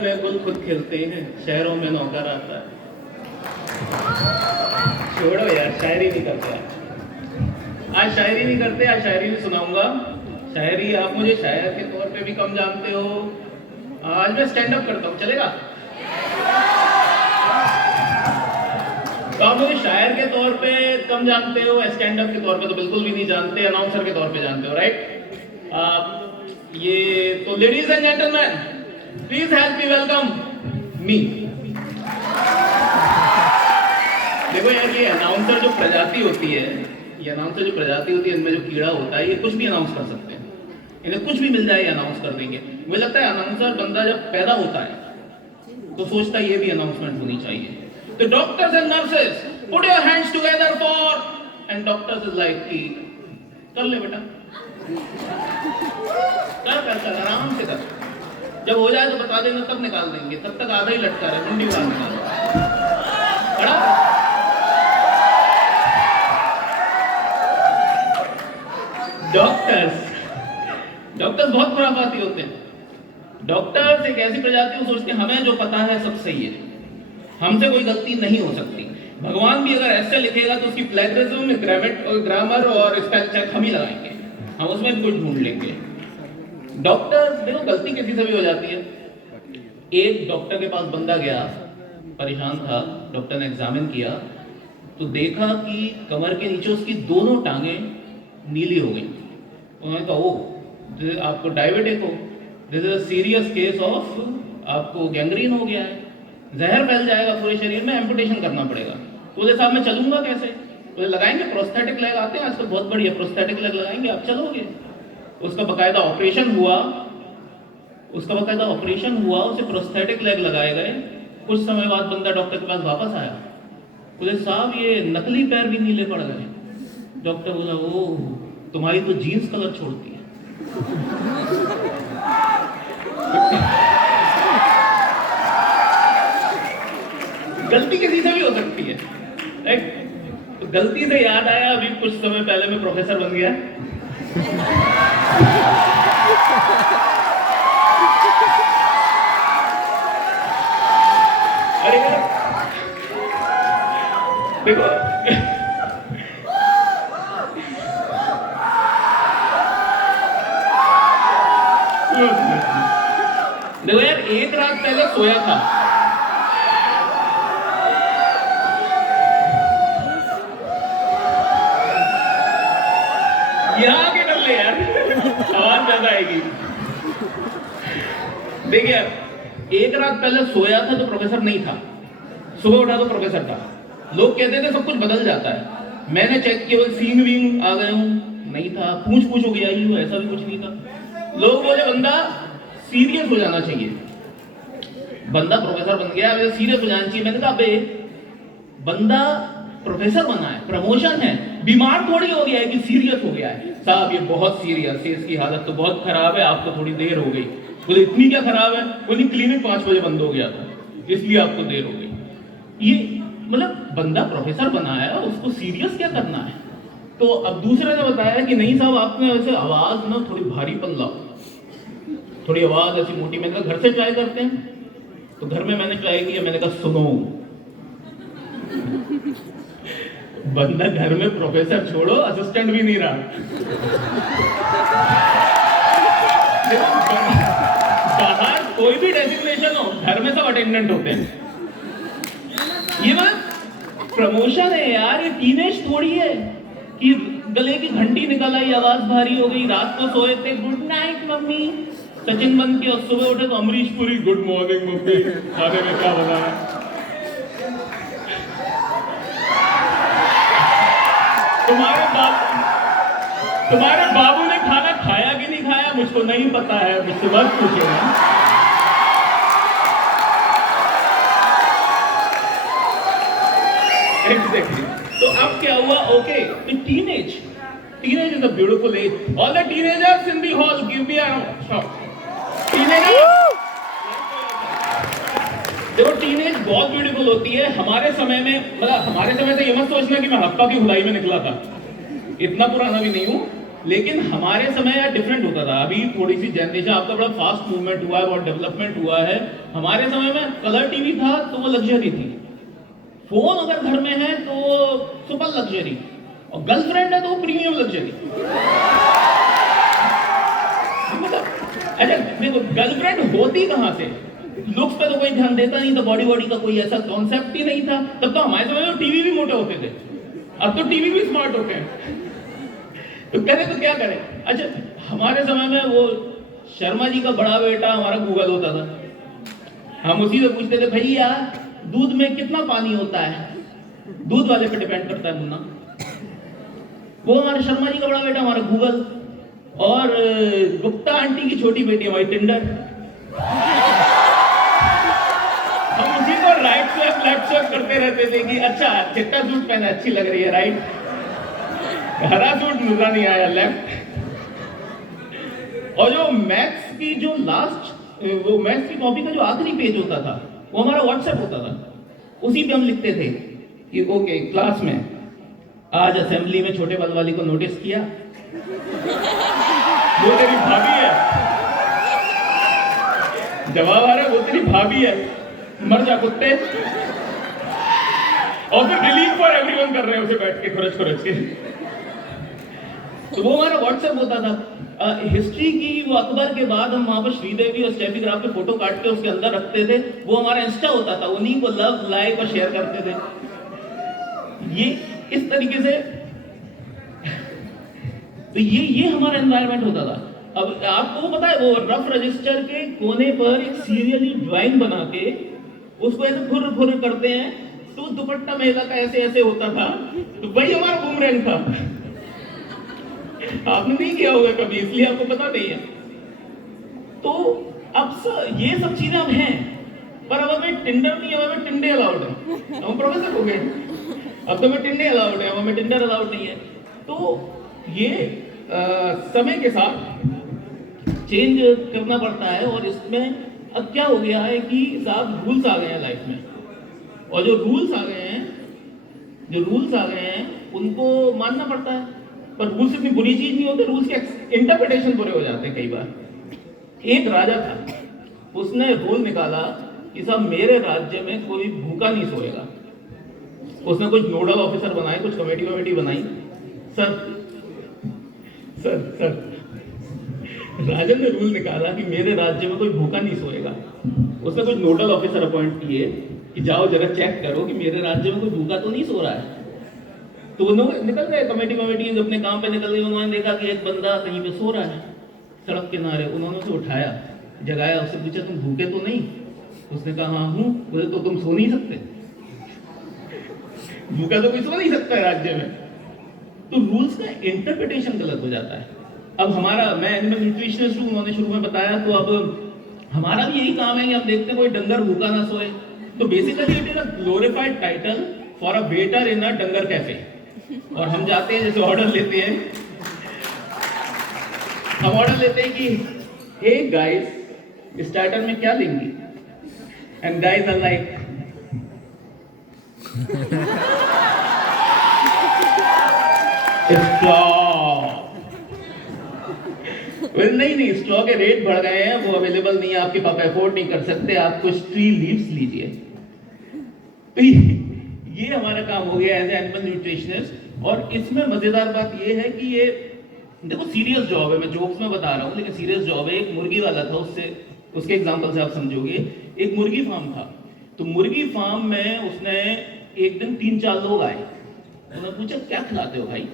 गुल खुद खिलते हैं, शहरों में नौकर आता है। छोड़ो यार, शायरी नहीं करते आज शायरी नहीं करते, आज शायरी नहीं सुनाऊंगा। शायरी आप मुझे शायर के तौर पे भी कम जानते हो। आज मैं स्टैंड अप करता हूँ, चलेगा? तो आप मुझे शायर के तौर पे कम जानते हो, स्टैंड अप के तौर पे तो बिल्कुल भी नहीं जानते, अनाउंसर के तौर पे जानते हो, राइट? ये तो ladies and gentleman, please help me welcome me. देखो यार, ये अनाउंसर जो प्रजाति होती है, इनमें जो कीड़ा होता है, ये कुछ भी अनाउंस कर सकते हैं। इन्हें कुछ भी मिल जाए, अनाउंस कर देंगे। मुझे लगता है अनाउंसर बंदा जब पैदा होता है तो सोचता है ये भी अनाउंसमेंट होनी चाहिए। तो doctors and nurses, put your hands together for, and doctors is like कि कर ले बेटा, कर आराम से कर, जब हो जाए तो बता देना, तब निकाल देंगे। तब तक आधा ही लटका रहा है, मुंडी उड़ा निकाल खड़ा। डॉक्टर्स बहुत खुराफाती होते हैं। डॉक्टर्स एक ऐसी प्रजाति को सोचते हैं हमें जो पता है सब सही है, हमसे कोई गलती नहीं हो सकती। भगवान भी अगर ऐसे लिखेगा तो उसकी प्लेगरिज्म, ग्रामर और स्पेल चेक हम ही लगाएंगे, हम उसमें भी कुछ ढूंढ लेंगे। डॉक्टर देखो, गलती किसी से भी हो जाती है। एक डॉक्टर के पास बंदा गया, परेशान था, डॉक्टर ने एग्जामिन किया तो देखा कि कमर के नीचे उसकी दोनों टांगें नीली हो गई। उन्होंने कहा ओ, आपको डायबिटिक हो, this is a serious case of, आपको गैंग्रीन हो गया है, जहर फैल जाएगा पूरे शरीर में, एम्पुटेशन करना पड़ेगा। तो बोले साहब मैं चलूंगा कैसे? बोले लगाएंगे, प्रोस्थेटिक लेग आते हैं आजकल बहुत बढ़िया, प्रोस्थेटिक लेग लगाएंगे, आप चलोगे। उसका बकायदा ऑपरेशन हुआ, उसे प्रोस्थेटिक लेग लगाए गए। कुछ समय बाद बंदा डॉक्टर के पास वापस आया, बोले साहब ये नकली पैर भी नीले पड़ गए। डॉक्टर बोला ओ, तुम्हारी तो जीन्स कलर छोड़ती है। गलती किसी से भी हो सकती है, राइट? तो गलती से याद आया, अभी कुछ समय पहले मैं प्रोफेसर बन गया। अरे देखो देखो यार, एक रात पहले सोया था, यहां आके कर ले यार, आवाज ज्यादा आएगी। देखिए, एक रात पहले सोया था तो प्रोफेसर नहीं था, सुबह उठा तो प्रोफेसर था। लोग कहते थे सब कुछ बदल जाता है। मैंने चेक किया, सींग वींग आ गए हूं, नहीं था। पूछ हो गया ही हो, ऐसा भी कुछ नहीं था। लोग बोले बंदा सीरियस हो जाना चाहिए, बंदा प्रोफेसर बन गया, वैसे सीरियस हो जाना चाहिए। मैंने कहा बे, बंदा प्रोफेसर बना है, प्रमोशन है, बीमार थोड़ी हो गया है कि सीरियस हो गया है। साहब ये बहुत सीरियस है, इसकी हालत तो बहुत खराब है, आपको थोड़ी देर हो गई। बोले इतनी क्या खराब है? बोले क्लिनिक 5 बजे बंद हो गया था, इसलिए आपको देर हो गई। ये मतलब बंदा प्रोफेसर बना है, उसको सीरियस क्या करना है? तो अब दूसरे ने बताया कि नहीं साहब, आपने वैसे आवाज ना थोड़ी भारीपन लाओ, थोड़ी आवाज ऐसी मोटी। मैंने कहा घर से ट्राई करते हैं, तो घर में मैंने ट्राई किया। मैंने कहा सुनो, बंदा घर में प्रोफेसर छोड़ो, असिस्टेंट भी नहीं रहा। बाहर कोई भी डेजिग्नेशन हो, घर में सब अटेंडेंट होते हैं। ये बात प्रमोशन है यार, ये टीनेज थोड़ी है कि गले की घंटी निकल आई, आवाज भारी हो गई। रात को सोए थे, गुड नाइट मम्मी, सचिन बन के, और सुबह उठे तो Amrish Puri, good morning mummy, खाने में क्या बना है? तुम्हारे बाबू ने खाना खाया कि नहीं खाया मुझको नहीं पता है, मुझसे मत पूछो। एग्जैक्टली। तो अब क्या हुआ? Okay, teenage is a beautiful age. All the teenagers in the hall give me a देखो, टीनेज बहुत ब्यूटीफुल होती है। हमारे समय में, मतलब हमारे समय से ये मत सोचना कि मैं हफ्ता की खुदाई में निकला था, इतना पुराना भी नहीं हूं। लेकिन हमारे समय यार डिफरेंट होता था। अभी थोड़ी सी जनरेशन, आपका बड़ा फास्ट मूवमेंट हुआ है, बहुत डेवलपमेंट हुआ है। हमारे समय में कलर टीवी था तो वो लग्जरी थी, फोन अगर घर में है तो सुपर लग्जरी, और गर्लफ्रेंड है तो प्रीमियम लग्जरी। मतलब अच्छा देखो, गर्लफ्रेंड होती कहां से? लुक्स पे तो कोई ध्यान देता नहीं था, बॉडी बॉडी का कोई ऐसा कॉन्सेप्ट ही नहीं था। तब तो हमारे समय में टीवी भी मोटे होते थे, अब तो टीवी भी स्मार्ट होते हैं। तो कहते तो क्या करें। अच्छा, हमारे समय में वो शर्मा जी का बड़ा बेटा हमारा गूगल होता था। हम उसी से पूछते थे, भैया दूध में कितना पानी होता है? दूध वाले पे डिपेंड करता है मुन्ना। वो हमारे शर्मा जी का बड़ा बेटा हमारा गूगल, और गुप्ता आंटी की छोटी बेटी हमारी टिंडर। हम उसी को राइट स्वेप लेफ्ट स्वेप करते रहते थे कि अच्छा चिट्टा सूट पहना अच्छी लग रही है राइट, हरा सूट मजा नहीं आया लेफ्ट। और जो मैथ्स की जो लास्ट, वो मैथ्स की कॉपी का जो आखिरी पेज होता था वो हमारा व्हाट्सएप होता था। उसी पे हम लिखते थे कि ओके क्लास में आज असेंबली में छोटे बल वाली को नोटिस किया, वो तेरी भाभी है। जवाब आ रहा है वो तेरी भाभी है, मर जा कुत्ते। और फिर डिलीट फॉर एवरीवन कर रहे हैं उसे बैठ के खुरच खुरच के। तो वो हमारा व्हाट्सएप होता था। हिस्ट्री की वो अकबर के बाद हम वहां पर श्रीदेवी और स्टेफी के फोटो काट के उसके अंदर रखते थे, वो हमारा इंस्टा होता था। उन्हीं को लव लाइक और शेयर करते थे। ये इस तरीके से तो ये हमारा एनवायरनमेंट होता था। अब आपको पता है, वो रफ रजिस्टर के कोने पर एक सीरियली ड्राइंग बना के उसको ऐसे फुर फुर करते हैं, तो दुपट्टा महिला का ऐसे ऐसे होता था। तो वही हमारा बूमरैंग था। आपने नहीं किया होगा कभी, इसलिए आपको पता नहीं है। तो अब ये सब चीजें अब हैं, पर अब हमें टिंडर नहीं है, हमें टिंडे अलाउड है। हम प्रोफेसर हो गए, अब तो हमें टिंडे अलाउड है, हमें टिंडर अलाउड नहीं है। तो ये समय के साथ चेंज करना पड़ता है। और इसमें अब क्या हो गया है कि साहब रूल्स आ गए हैं लाइफ में, और जो रूल्स आ गए हैं उनको मानना पड़ता है। पर रूल्स इतनी बुरी चीज नहीं होते, रूल्स के इंटरप्रिटेशन बुरे हो जाते हैं कई बार। एक राजा था, उसने रूल निकाला कि साहब मेरे राज्य में कोई भूखा नहीं सोएगा। उसने कुछ नोडल ऑफिसर बनाए, कुछ कमेटी बनाई। सर राजा ने रूल निकाला कि मेरे राज्य में कोई भूखा नहीं सोएगा। उसने कुछ नोडल ऑफिसर अपॉइंट किए कि जाओ जरा चेक करो कि मेरे राज्य में कोई भूखा तो नहीं सो रहा है। तो वो निकल गए, कमेटी अपने काम पे निकल गई। उन्होंने देखा कि एक बंदा कहीं पे सो रहा है सड़क किनारे। उन्होंने उसे उठाया, जगाया, उससे पूछा तुम भूखे तो नहीं? उसने कहा हाँ हूं। बोले तो तुम सो नहीं सकते? भूखा तो कोई सो नहीं सकता है राज्य में। तो रूल्स का इंटरप्रिटेशन गलत हो जाता है। अब मैं एनिमल न्यूट्रिशनिस्ट हूं, उन्होंने शुरू में बताया, तो अब हमारा भी यही काम है कि हम देखते हैं कोई डंगर भूखा ना सोए। तो basically it is a glorified title for a waiter in a dunger cafe. और हम जाते हैं, जैसे ऑर्डर लेते हैं, हम ऑर्डर लेते हैं कि हे गाइस स्टार्टर में क्या लेंगे? एंड गाइस आर लाइक नहीं स्ट्रॉ के रेट बढ़ गए हैं, वो अवेलेबल नहीं है, आपके पास अफोर्ड नहीं कर सकते, आप कुछ ट्री लीव्स लीजिए। तो ये हमारा काम हो गया एज एनिमल न्यूट्रिशनिस्ट। और इसमें मजेदार बात ये है कि ये देखो सीरियस जॉब है, मैं जोक्स में बता रहा हूँ लेकिन सीरियस जॉब है। एक मुर्गी वाला था, उसके एग्जांपल से आप समझोगे। एक मुर्गी फार्म था, तो मुर्गी फार्म में उसने एक दिन 3-4 लोग आए। उन्होंने पूछा क्या खिलाते हो भाई?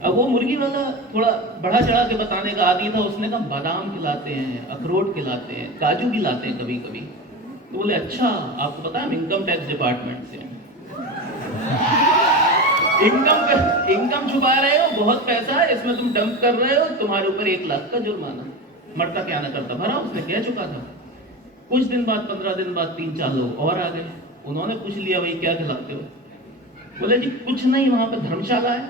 अब वो मुर्गी वाला थोड़ा बढ़ा चढ़ा के बताने का आदी था। उसने कहा बादाम खिलाते हैं, अखरोट खिलाते हैं, काजू खिलाते हैं कभी कभी। तो बोले अच्छा, आपको पता है इनकम टैक्स डिपार्टमेंट से इनकम छुपा रहे हो, बहुत पैसा है इसमें, तुम डंप कर रहे हो, तुम्हारे ऊपर 1 लाख का जुर्माना। मरता क्या ना करता, भरा उसने, कह चुका था। कुछ दिन बाद, 15 दिन बाद 3-4 लोग और आ गए। उन्होंने पूछ लिया भाई क्या खिलाते हो? बोले जी कुछ नहीं, वहां पे धर्मशाला है,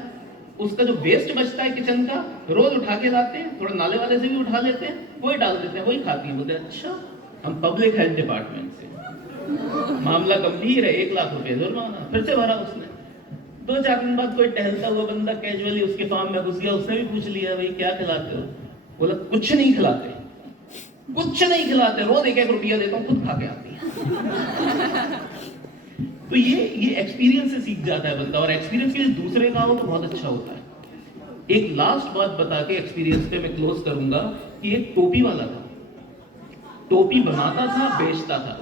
उसका जो वेस्ट बचता है किचन का रोज उठा के लाते हैं, थोड़ा नाले वाले से भी उठा लेते हैं, वही डाल देते हैं, वही खाती हैं। बोलते अच्छा, हम पब्लिक हेल्थ डिपार्टमेंट से। मामला गंभीर है, 1 लाख रुपए जुर्माना। फिर से भरा उसने। 2-4 दिन बाद कोई टहलता हुआ बंदा कैजुअली उसके फार्म में घुस गया, उसने भी पूछ लिया भाई क्या खिलाते हो? बोला कुछ नहीं खिलाते, कुछ नहीं खिलाते, रोज 1-1 रुपया देता हूँ, खुद खा के आती है। तो ये एक्सपीरियंस से सीख जाता है बंदा, और एक्सपीरियंस के लिए दूसरे का हो तो बहुत अच्छा होता है। एक लास्ट बात बता के एक्सपीरियंस पे मैं क्लोज करूंगा कि एक टोपी वाला था, टोपी बनाता था, बेचता था।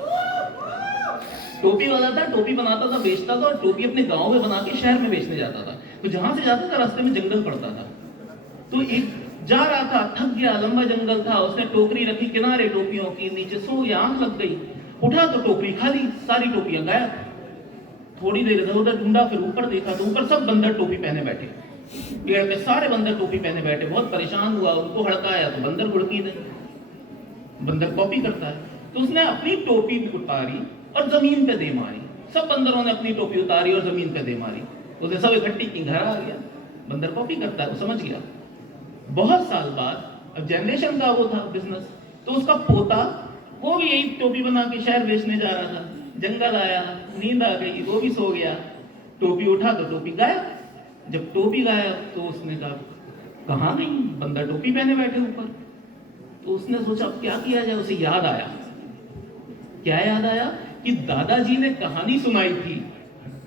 टोपी वाला था, टोपी बनाता था, बेचता था, और टोपी अपने गांव में बना के शहर में बेचने जाता था। तो जहां से जाता था रास्ते में जंगल पड़ता था, तो एक जा रहा था, थक गया, लंबा जंगल था, उसने टोकरी रखी किनारे टोपियों की, नीचे सो गया, आंख लग गई, उठा तो टोकरी खाली, सारी टोपियां गायब। थोड़ी देर इधर उधर ढूंढा, फिर ऊपर देखा तो ऊपर सब बंदर टोपी पहने बैठे, पेड़ पे सारे बंदर टोपी पहने बैठे। बहुत परेशान हुआ, उनको हड़काया तो बंदर गुड़की नहीं, बंदर कॉपी करता है। तो उसने अपनी टोपी उतारी और जमीन पे दे मारी, सब बंदरों ने अपनी टोपी उतारी और जमीन पे दे मारी, उसने सब इकट्ठी की, घर आ गया। बंदर कॉपी करता है, वो समझ गया। बहुत साल बाद, अब जनरेशन का वो था बिजनेस, तो उसका पोता वो भी यही टोपी बना के शहर बेचने जा रहा था। जंगल आया, नींद आ गई, वो भी सो गया, टोपी उठा तो टोपी गायब। जब टोपी गायब तो उसने कहा कहाँ गई, बंदर टोपी पहने बैठे ऊपर। तो उसने सोचा अब क्या किया जाए, उसे याद आया। क्या याद आया? कि दादाजी ने कहानी सुनाई थी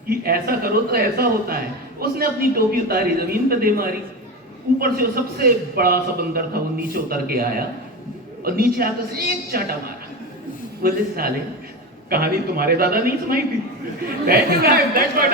कि ऐसा करो तो ऐसा होता है। उसने अपनी टोपी उतारी, जमीन पे दे मारी, ऊपर से वो सबसे बड़ा सा बंदर था, वो नीचे उतर के आया और नीचे आकर से एक चाटा मारा। बोले साले कहानी तुम्हारे दादा नहीं सुनाई थी? That's what